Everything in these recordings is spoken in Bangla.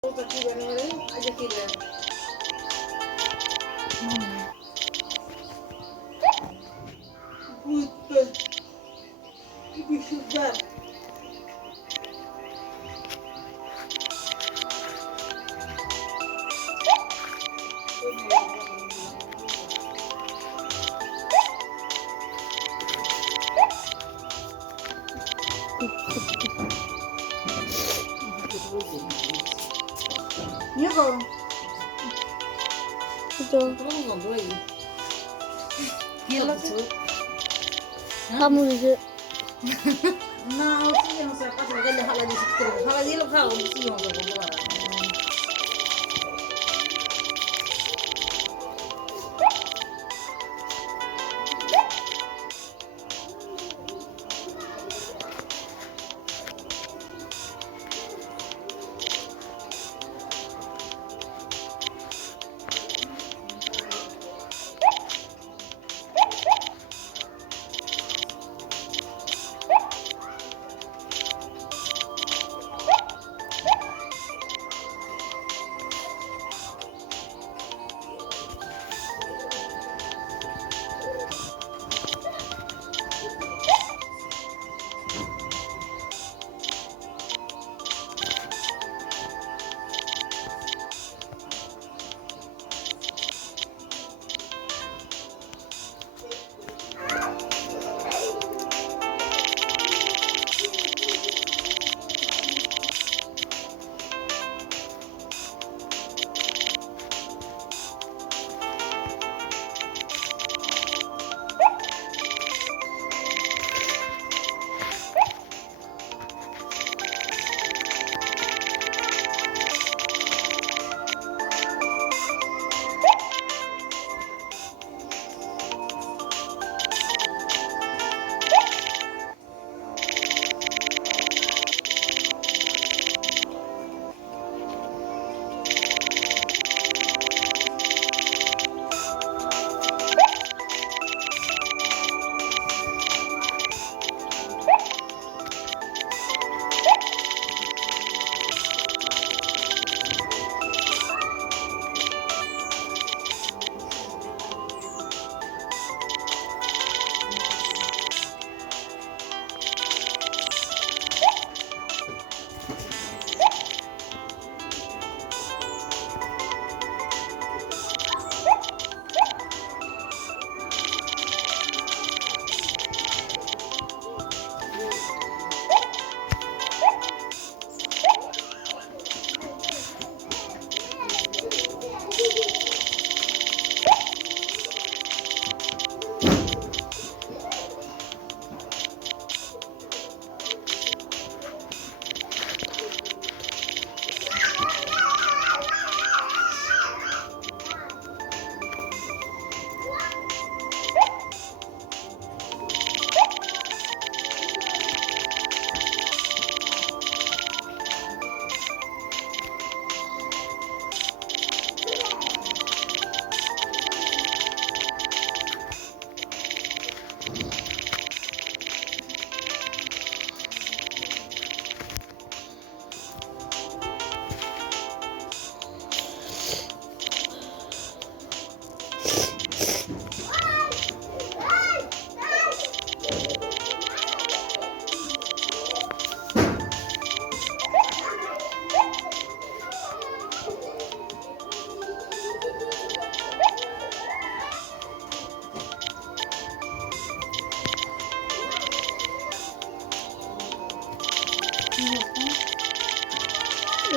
Nhớ 저 사물이지. na siyang sa pas maganda halagi sa kiro halagi lo ka siyang sa buwan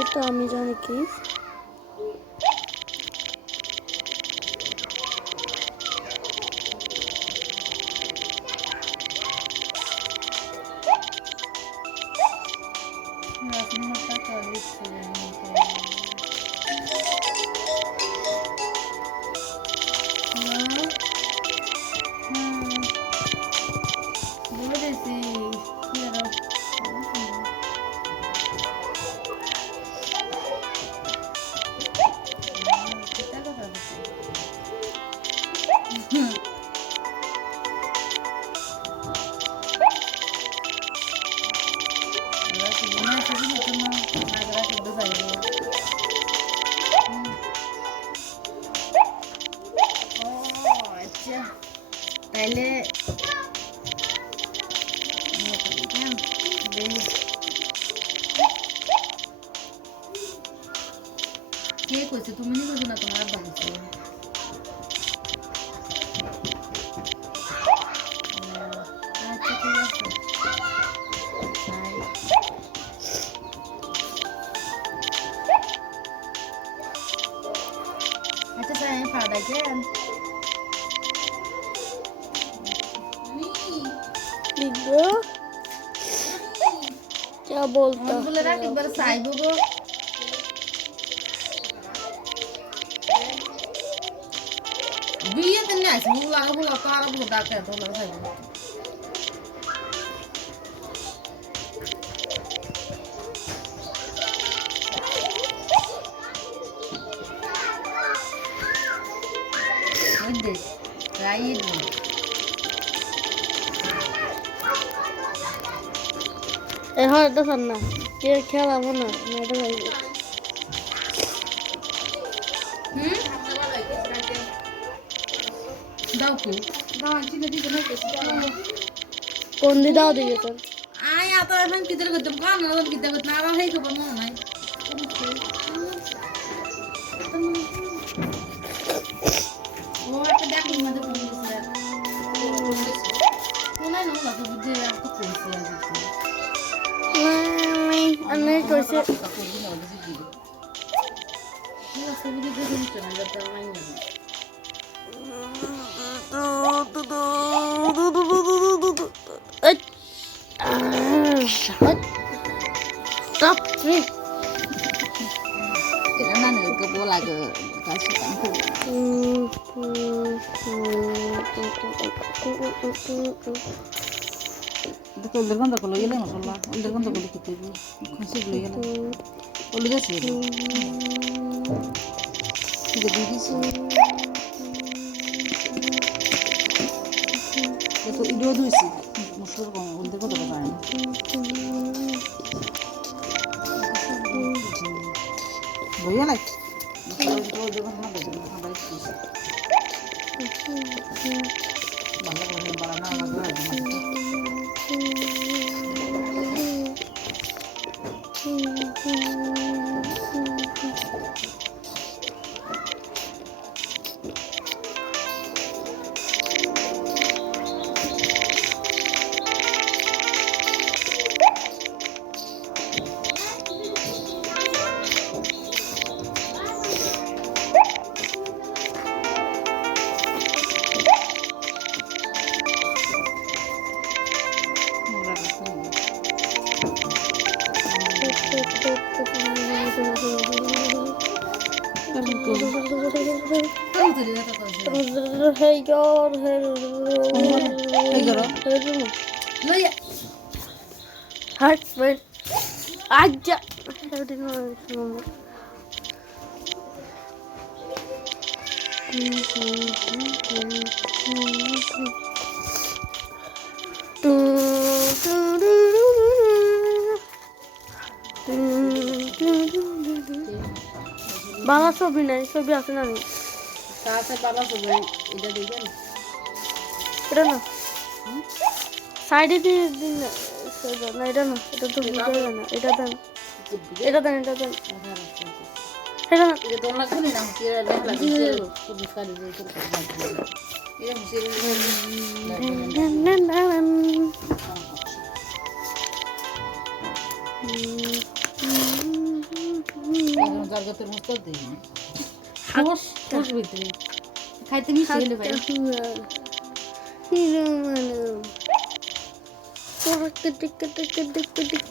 এটা আমি জানি কি কে কইছে তুমি নি কইছো না তোমার আব্বা কইছে আচ্ছা ঠিক আছে বাই আচ্ছা স্যার আমি পাঠাইছেন लिखो क्या बोलता মন বলে রাখ একবার চাইবো গো বিয়েতে না আসবো লাগাবো তো আর বড় ডাক্তার তো লাগা চাইবো ওই দেখ রাইট এখন এটা চান না কে খেলাবো না এটা যাইবে দাও তো দাও চিনে দিতে না কোন দি দাও দিকে তোর আয় এত এখন কিদের করতে কাম না কিদের করতে না আর হেই খবর মনে নাই ও একটা দেখুন মধ্যে ফোন দিছে কোন না না তো বুঝে আর তো কইছে আমি কইছে stop me Kira mana ke bola ke kasih tampu. Betul udah kan kalau yalah masalah. Udah kan kalau kita itu kasih dulu yalah. Kalau dah sih. Tidak diri sih. Itu ide dulu sih. Musuh kan udah kan kalau kan. Boleh lah. Kalau jangan mana boleh, mana baik sih. Malah kalau yang barang apa lagi. Hey God, hey God. Lo ya. Heart rate. Aja. Everything normal. বাবা ছবি নাই ছবি আছে না সাথে বাবা ছবি এটা দেখেন এটা না সাইডে দিয়ে দিন না এটা না এটা তো বুঝা না এটা দেন এটা দেন এটা দেন এটা না এটা তোমরা খুলে না এরা লেখা দিছে খুবই কালি দিয়ে করতে এটা মুসির জায়গাতে মুস্ত দেই হাস হাস ভিতরে খাইতে মিশে গেলে ভাই হিরো মানে তোর tick tick tick tick tick tick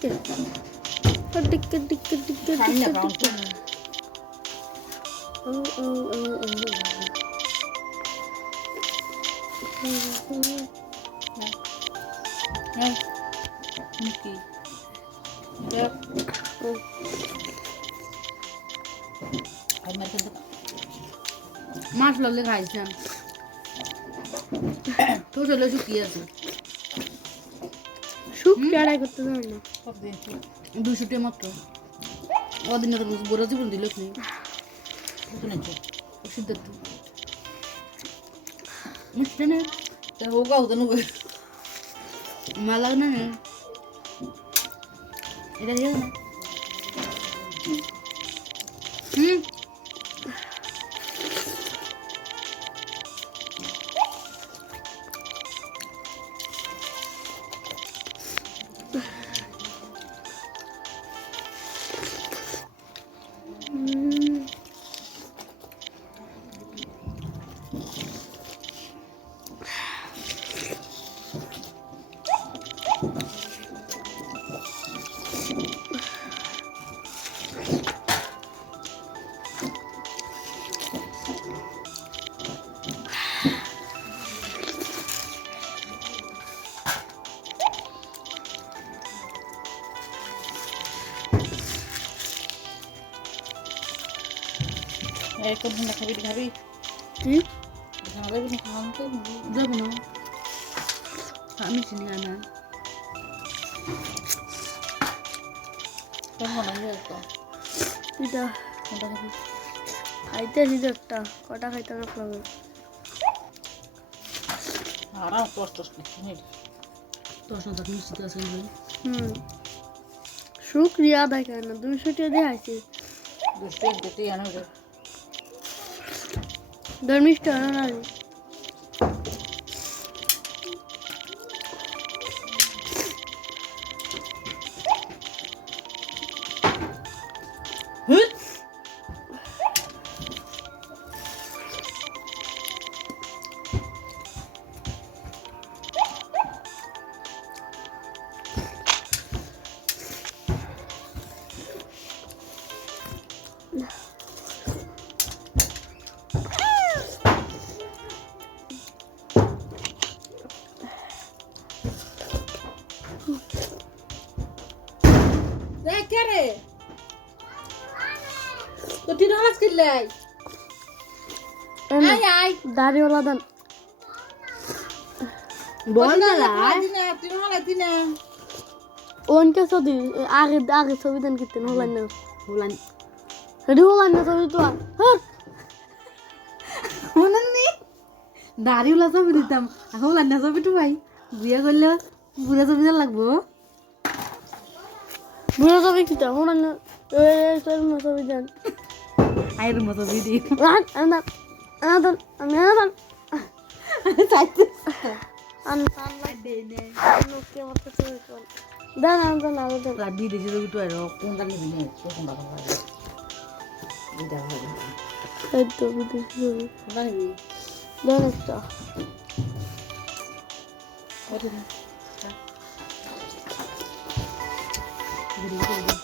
tick tick tick খাই না কাউন্ট হ্যাঁ কি মাছ লাগলে খাইছেন তো চলে শুকিয়ে আছে শুক চাড়াই করতে জানি না 200 টাকা মাত্র ওদিনে তো বড় জীবন দিল কি ওষুধ তো মিষ্টি না তা হোগা হতো না মালা না এটা দিয়ে না এই কোন না খাবি খাবি কি খাওয়া যাবে না খাওয়া তো যাবো না আমি চিনি না কেমন লাগে তো এটা কোনটা খাবি খাইতে দিতে একটা কটা খাইতে না লাগবে আর কষ্ট নেই তোর সাথে মিষ্টি আছে ভাই শুক্রিয়া দেখে না 200 টাকা দিয়ে আইছি দুষ্টে দিতে আনো রে ধর্মিষ্ঠ না রে কে রে তো তিন হালাস কিনলে আয় আয় দাড়িওয়ালা দেন বল না দিনে তিন হালাস দিনে ওনকে ছবি আগে আগে ছবি দেন কিতেন হলান না বলান রেডি হলান না ছবি তো হ্যাঁ হলাননি দাড়িওলা ছবি দিতাম হলান না ছবি তো ভাই বিয়ে করলে বুড়া ছবি লাগবো বুড়ো ছবি কিতা হলান না এই ছবি দেন আয়ের মতো দিদি রান আনাদ আনাদ আমি আনাদ চাইতে আনাদ দেই নে লোকে মত ছবি কোন দেন আনাদ না দেন লা দিদি ছবি তো আর কোনটা নিবি নে কোনটা খাবি এটা হবে এই তো বিদেশ ছবি কোনটা নিবি দেন একটা ওটা দিদি